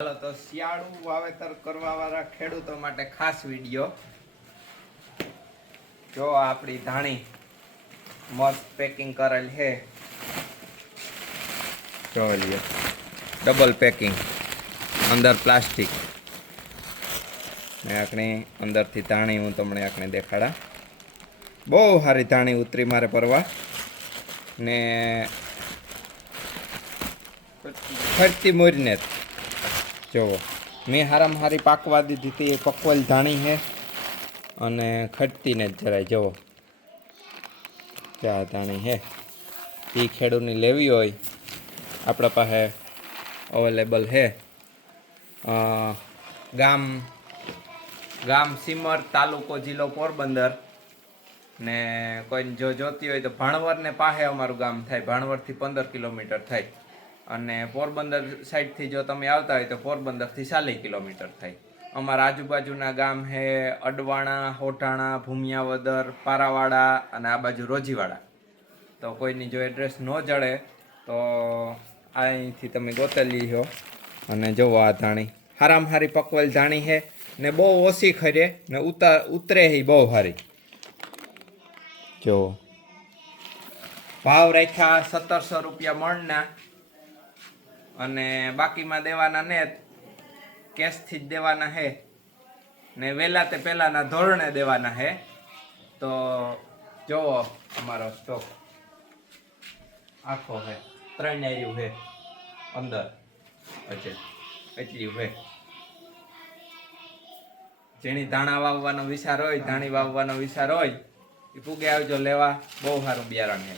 ચાલો તો શિયાળુ વાવેતર કરવા વાળા ખેડૂતો માટે ખાસ વિડીયો. જો આપણી ધાણી મસ્ત પેકિંગ કરેલ છે. જો લ્યો ડબલ પેકિંગ, અંદર પ્લાસ્ટિક ને આકણી અંદરથી ધાણી હું તમને આકને દેખાડા. બહુ સારી ધાણી ઉતરી મારે પરવા ને ફરતી મોરીને જોવો મેં હારામાં હારી પાકવા દીધી હતી. એ પકવેલ ધાણી છે અને ખટતીને જ જરાય જુઓ ચા ધાણી છે. એ ખેડૂતની લેવી હોય આપણા પાસે અવેલેબલ છે. ગામ સિમર, તાલુકો જિલ્લો પોરબંદર. ને કોઈને જો જોતી હોય તો ભાણવરને પાસે અમારું ગામ થાય. ભાણવરથી 15 કિલોમીટર થાય અને પોરબંદર સાઈડથી જો તમે આવતા હોય તો પોરબંદરથી 40 કિલોમીટર થાય. અમારા આજુબાજુના ગામ છે અડવાણા, હોટાણા, ભૂમિયાવદર, પારાવાડા અને આ બાજુ રોજીવાડા. તો કોઈની જો એડ્રેસ ન જડે તો અહીંથી તમે ગોતેલી છો. અને જોવો આ ધાણી હારામાં હારી પકવેલ ધાણી છે ને બહુ ઓછી ખરે ને ઉતરે છે બહુ સારી. જો ભાવ રાખ્યા 1700 રૂપિયા મણના અને બાકીમાં દેવાના ને કેશથી જ દેવાના છે ને વહેલા તે પહેલાંના ધોરણે દેવાના છે. તો જોવો અમારો સ્ટોક આખો છે, 3 આયરું છે અંદર એટલી છે. જેની ધાણા વાવવાનો વિચાર હોય, ધાણી વાવવાનો વિચાર હોય એ પૂગે આવજો લેવા. બહુ સારું બિયારણ છે.